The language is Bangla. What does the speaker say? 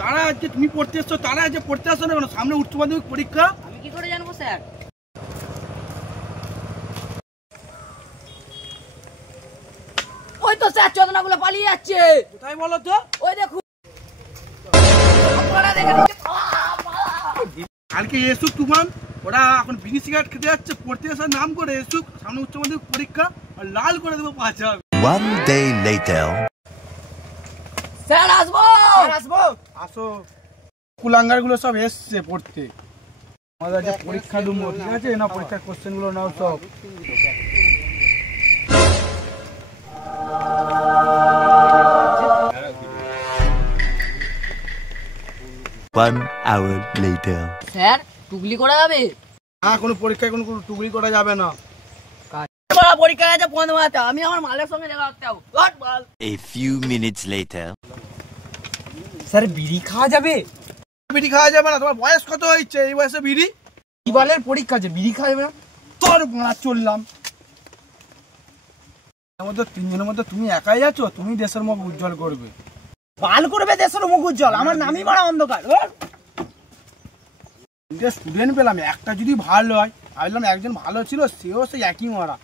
তারা আজকে তুমি পড়তে এসছো, তারা আজকে পড়তে আসছো না কেন? সামনে উচ্চ মাধ্যমিক পরীক্ষা। আমি কি করে জানবো স্যার? ওই তো স্যার চোদনাগুলো পালিয়ে যাচ্ছে। কোথায় বলো তো? ওই দেখুন কালকে এসুক তুমান, ওরা এখন বিড়ি সিগারেট খেতে যাচ্ছে, পড়তে আসার নাম করে এসুক, সামনে উচ্চ মাধ্যমিক পরীক্ষা, আর লাল করে দেবো 5 One day later. স্যার আসবো আসবো। আসো, কুলাঙ্গার গুলো সব এসছে পড়তে, আমাদের যে পরীক্ষা দেবো, ঠিক আছে না? পরীক্ষার কোশ্চেন গুলো নাও সব। One hour later. স্যার টুকলি করা যাবে? না, কোনো পরীক্ষায় কোনো টুকরি করা যাবে না। পরীক্ষা আছে 15 আমি আমার মালের সঙ্গে দেখা করতে যাবো। A few minutes later. Sir বিড়ি খাওয়া যাবে? বিড়ি খাওয়া যাবে না। তোমার বয়স কত হয়েছে? এই বয়সে বিড়ি? কি বলেন, পরীক্ষা আছে বিড়ি খাওয়া যাবে না? তোর মারা চললাম। আমাদের তিনজনের মধ্যে তুমি একাই আছো, তুমি দেশের মুখ উজ্জ্বল করবে। বাল করবে দেশের মুখ উজ্জ্বল? আমার নামই মারা অন্ধকার। স্টুডেন্ট পেলাম, একটা যদি ভালো হয়, ভাবলাম একজন ভালো ছিল, সেও সেই একই মারা।